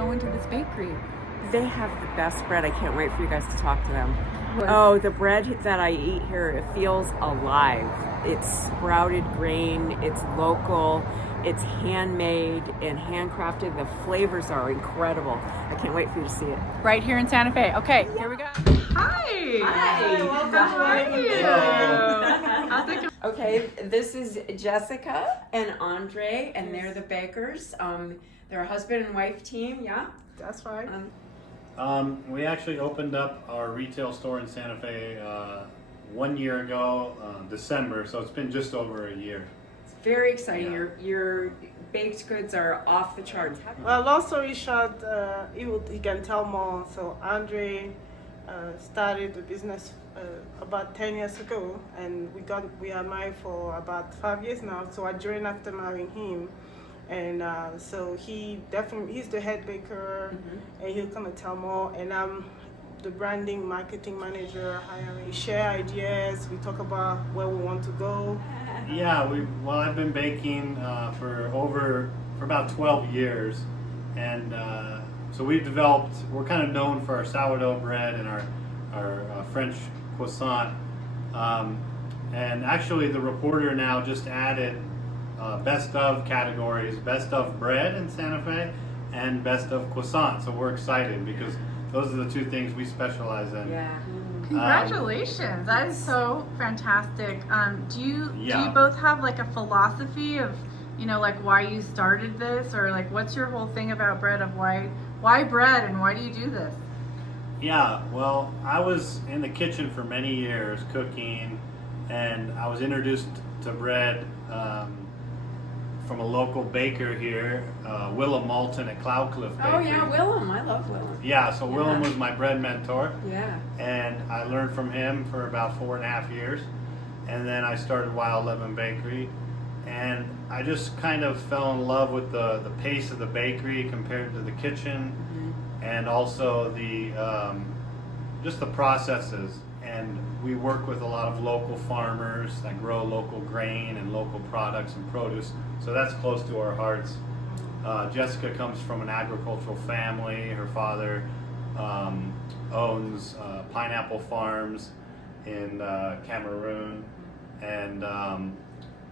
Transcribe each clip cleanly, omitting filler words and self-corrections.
go into this bakery? They have the best bread. I can't wait for you guys to talk to them. What? Oh, the bread that I eat here, it feels alive. It's sprouted grain, it's local, it's handmade and handcrafted. The flavors are incredible. I can't wait for you to see it. Right here in Santa Fe. Okay, here we go. Hi. Hi. Welcome. How are you? How's it going? Okay, this is Jessica and Andre, and they're the bakers. They're a husband and wife team, yeah? That's right. We actually opened up our retail store in Santa Fe 1 year ago, December, so it's been just over a year. It's very exciting. Your baked goods are off the charts. Well, long story short, he can tell more. So Andre started the business about 10 years ago, and we are married for about 5 years now. So I joined after marrying him, and so he's the head baker, and he'll come and tell more. And I'm the branding marketing manager, hiring. We share ideas. We talk about where we want to go. Yeah, I've been baking for about 12 years, and so we're kind of known for our sourdough bread and our French croissant. And actually the Reporter now just added best of categories, best of bread in Santa Fe and best of croissant. So we're excited because those are the two things we specialize in. Yeah. Congratulations. That is so fantastic. Do you Yeah. both have like a philosophy of, like why you started this, or like what's your whole thing about bread, of why bread and why do you do this? Yeah, well, I was in the kitchen for many years cooking, and I was introduced to bread from a local baker here, Willem Malton at Cloudcliff Bakery. Oh yeah, Willem. I love Willem. Yeah, so Willem was my bread mentor, Yeah. and I learned from him for about 4.5 years, and then I started Wild Leaven Bakery, and I just kind of fell in love with the pace of the bakery compared to the kitchen, and also the just the processes. And we work with a lot of local farmers that grow local grain and local products and produce, so that's close to our hearts. Jessica comes from an agricultural family. Her father owns pineapple farms in Cameroon, and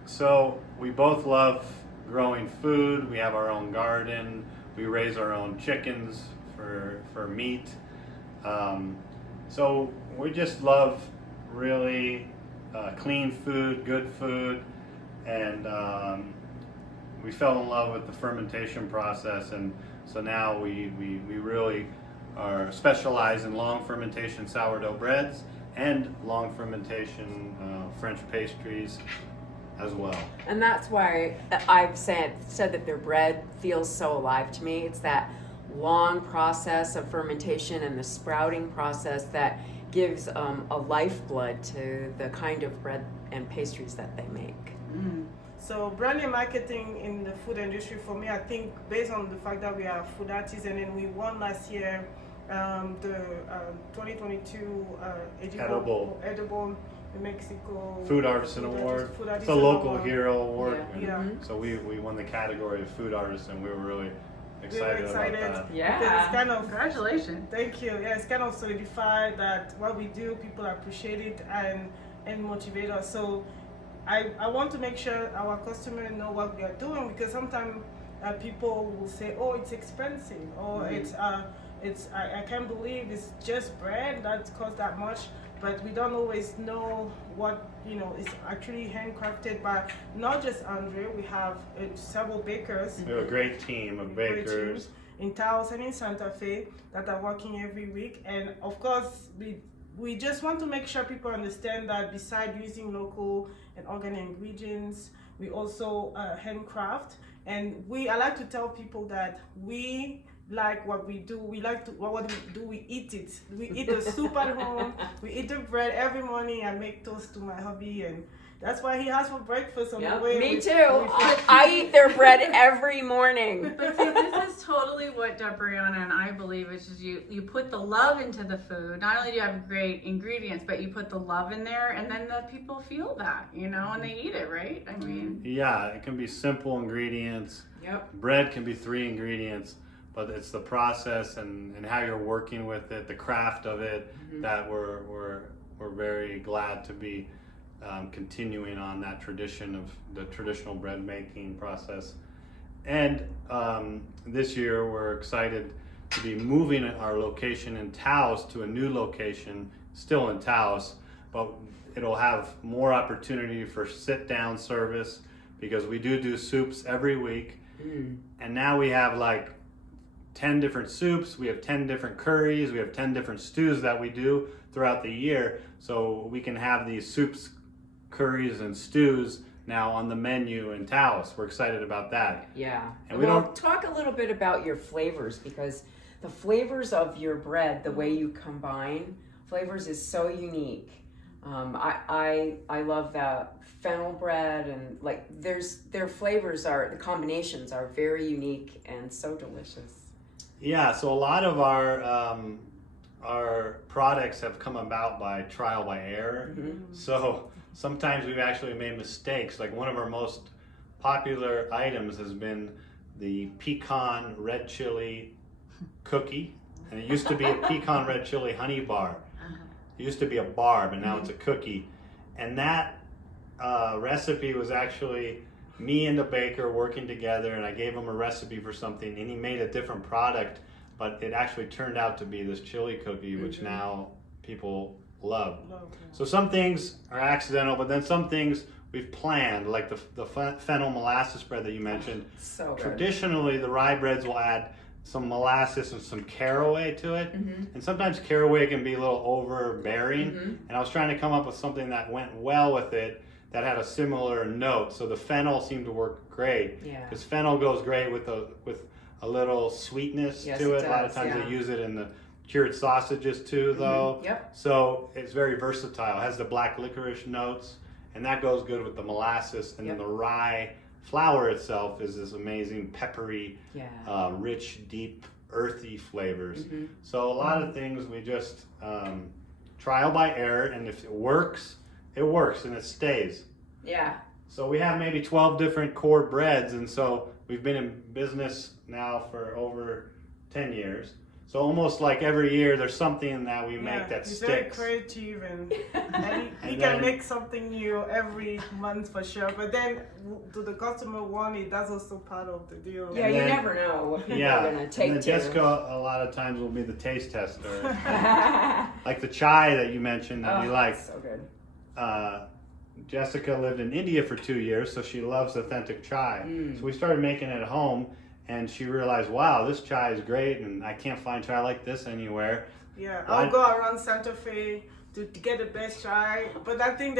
so we both love growing food. We have our own garden. We raise our own chickens for meat. So we just love really clean food, good food, and we fell in love with the fermentation process, and so now we really are specialized in long fermentation sourdough breads and long fermentation French pastries as well. And that's why I've said that their bread feels so alive to me. It's that long process of fermentation and the sprouting process that gives a lifeblood to the kind of bread and pastries that they make. So branding marketing in the food industry, for me, I think based on the fact that we are food artists, and then we won last year the 2022 edible New Mexico Food Artisan Award. It's a local hero award. Yeah. So we won the category of food artisan. We were really excited about that. Yeah. Because it's kind of, Congratulations. thank you. Yeah, it's kind of solidified that what we do, people appreciate it and motivate us. So I want to make sure our customers know what we are doing, because sometimes people will say, oh, it's expensive, or I can't believe it's just bread that costs that much. But we don't always know what is actually handcrafted by not just Andre. We have several bakers. We have a great team of bakers in Taos and in Santa Fe that are working every week. And of course, we just want to make sure people understand that besides using local and organic ingredients, we also handcraft. And I like to tell people that we like what we do. We like to what we do. We eat it. We eat the soup at home. We eat the bread every morning. I make toast to my hubby, and that's why he has for breakfast on the way. Me too. I eat their bread every morning. But see, this is totally what Debriana and I believe, which is you put the love into the food. Not only do you have great ingredients, but you put the love in there, and then the people feel that, and they eat it, right? I mean, yeah, it can be simple ingredients. Yep. Bread can be 3 ingredients, but it's the process and how you're working with it, the craft of it, that we're very glad to be continuing on that tradition of the traditional bread making process. And this year we're excited to be moving our location in Taos to a new location, still in Taos, but it'll have more opportunity for sit-down service because we do soups every week. And now we have like 10 different soups, we have 10 different curries, we have 10 different stews that we do throughout the year. So we can have these soups, curries, and stews now on the menu in Taos. We're excited about that. Yeah. And we well, don't talk a little bit about your flavors, because the flavors of your bread, the way you combine flavors is so unique. I love that fennel bread, and like their flavors the combinations are very unique and so delicious. Yeah, so a lot of our products have come about by trial by error. So sometimes we've actually made mistakes. Like one of our most popular items has been the pecan red chili cookie, and it used to be a pecan red chili honey bar. It used to be a bar, but now it's a cookie. And that recipe was actually me and the baker working together, and I gave him a recipe for something, and he made a different product, but it actually turned out to be this chili cookie, which now people love. So some things are accidental, but then some things we've planned, like the fennel molasses bread that you mentioned. So good. Traditionally, the rye breads will add some molasses and some caraway to it, and sometimes caraway can be a little overbearing, and I was trying to come up with something that went well with it that had a similar note. So the fennel seemed to work great, because fennel goes great with a little sweetness to it. A lot of times they use it in the cured sausages too, though. So it's very versatile. It has the black licorice notes, and that goes good with the molasses, and then the rye flour itself is this amazing peppery, rich, deep, earthy flavors. So a lot of things we just trial by error, and if it works and it stays. So we have maybe 12 different core breads, and so we've been in business now for over 10 years. So almost like every year there's something that we make that he's sticks. Very creative, and he can make something new every month for sure. But then, do the customer want it? That's also part of the deal. Yeah, you never know what people are gonna take and then to. Jessica a lot of times will be the taste tester. Like the chai that you mentioned that you like. So good. Jessica lived in India for 2 years, so she loves authentic chai. So we started making it at home, and she realized, wow, this chai is great, and I can't find chai like this anywhere. Yeah, I'll go around Santa Fe to get the best chai, but I think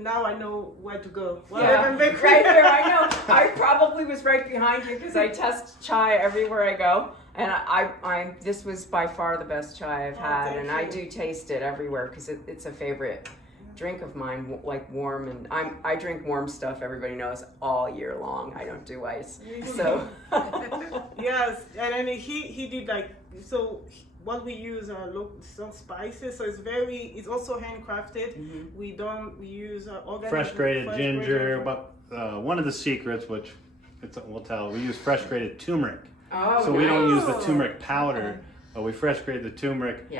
now I know where to go. Wild Leaven Bakery. Right there, I know. I probably was right behind you because I test chai everywhere I go, and I this was by far the best chai I've had, and I do taste it everywhere because it's a favorite drink of mine, like warm, and I drink warm stuff, everybody knows, all year long. I don't do ice. So yes, and then he did like, so what we use are some spices, so it's also handcrafted. We use organic fresh grated ginger, but one of the secrets, which we'll tell, we use fresh grated turmeric. So we don't use the turmeric powder, but we fresh grate the turmeric.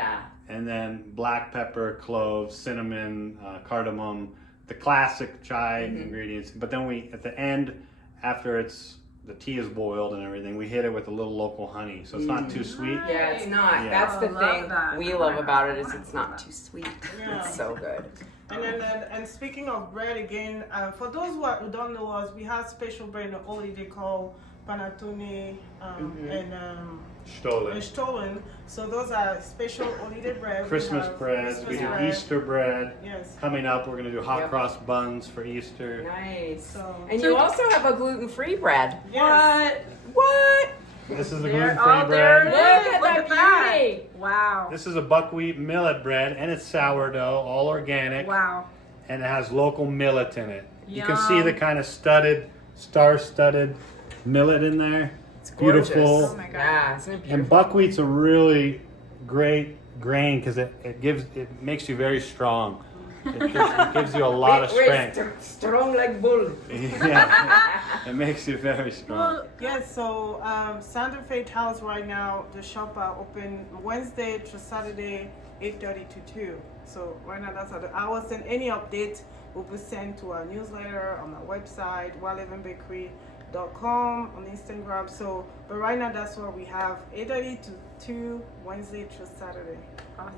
And then black pepper, cloves, cinnamon, cardamom, the classic chai ingredients. But then we, at the end, after the tea is boiled and everything, we hit it with a little local honey. So it's not too sweet. Yeah, it's not. Yeah. That's the thing we love about it, is it's not too sweet. It's so good. And then, and speaking of bread again, for those who don't know us, we have special bread in the holiday called panettone and Stollen. So those are special holiday bread. Christmas bread. We do Easter bread. Yes. Coming up, we're going to do hot cross buns for Easter. Nice. And you also have a gluten-free bread. Yes. What? This is a gluten-free bread. Look at that beauty. Wow. This is a buckwheat millet bread, and it's sourdough, all organic. Wow. And it has local millet in it. You can see the kind of star-studded millet in there. It's beautiful. Gorgeous. Oh my God. Yeah, isn't it beautiful? And buckwheat's a really great grain because it makes you very strong. It gives you a lot of strength. Strong like bull. Yeah, it makes you very strong. Well, Yes, so Santa Fe House right now, the shop are open Wednesday to Saturday, 8:30 to 2. So right now that's the hours, and any update will be sent to our newsletter on our website, wildleavenbakery.com, on Instagram. So, but right now that's what we have, 8:30 to 2, Wednesday to Saturday. awesome.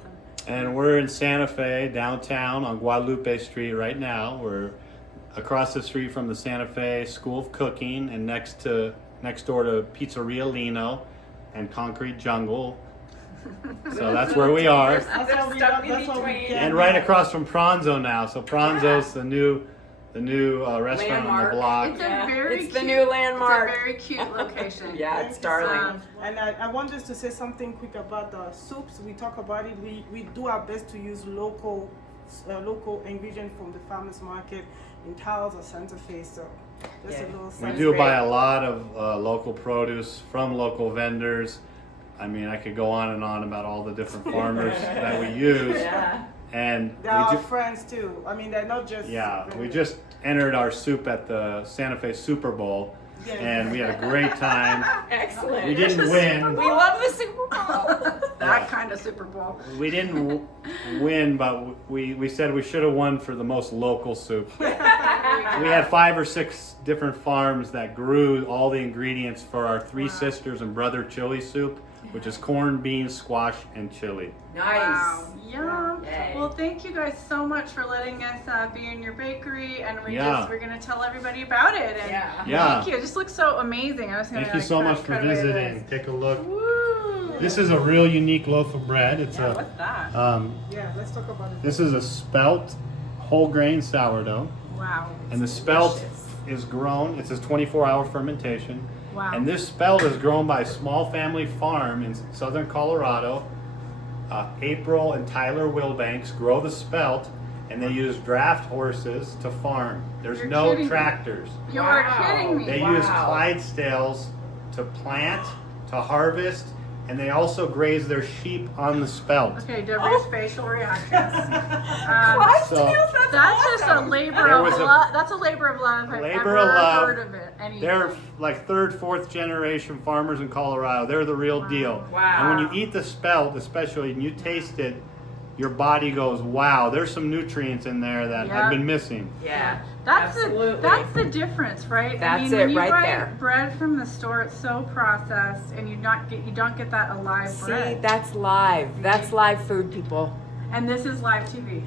And we're in Santa Fe, downtown on Guadalupe Street right now. We're across the street from the Santa Fe School of Cooking and next door to Pizzeria Lino and Concrete Jungle. So that's where we are. That's what we get. And right across from Pronzo now. So Pronzo's the new restaurant on the block. It's a very It's the cute, new landmark. It's a very cute location. Yeah, it's darling. And I want just to say something quick about the soups. We talk about it. We do our best to use local ingredients from the farmers market in Taos or Santa Fe. So just a little. We side do great. buy a lot of local produce from local vendors. I mean, I could go on and on about all the different farmers that we use. Yeah. And They're our we friends too. I mean, they're not just. we vendors. just entered our soup at the Santa Fe Super Bowl, Yeah. and we had a great time. Excellent. We didn't win. We love the Super Bowl. That kind of Super Bowl. We didn't win, but we said we should have won for the most local soup. We had 5 or 6 different farms that grew all the ingredients for our Three Sisters and Brother chili soup, which is corn, beans, squash, and chili. Nice. Wow. Yum. Yay. Well, thank you guys so much for letting us be in your bakery, and we're gonna tell everybody about it. And Yeah. thank you. It just looks so amazing. I was gonna Thank you so much for visiting. Take a look. Woo. This is a real unique loaf of bread. It's What's that? Yeah, let's talk about it. this is a spelt whole grain sourdough, Wow. and the spelt delicious. is grown. It's a 24-hour fermentation. Wow. And this spelt is grown by a small family farm in southern Colorado. April and Tyler Wilbanks grow the spelt, and they use draft horses to farm. There's You're no kidding me. tractors. You Wow. are kidding me. They Wow. use Clydesdales to plant, to harvest, and they also graze their sheep on the spelt. Okay, Deborah's facial reactions. So That's just a labor There of was a- love. That's a labor of love. If I've Labor ever of love. heard of it. Any. they're like 3rd, 4th generation farmers in Colorado. They're the real deal. Wow. And when you eat the spelt, especially, and you taste it, your body goes, wow, there's some nutrients in there that Yeah. I've been missing. Yeah. That's absolutely. that's the difference, right? That's when it you right buy there. bread from the store, it's so processed, and you don't get that alive See, bread. that's live. That's live food, people. And this is live TV.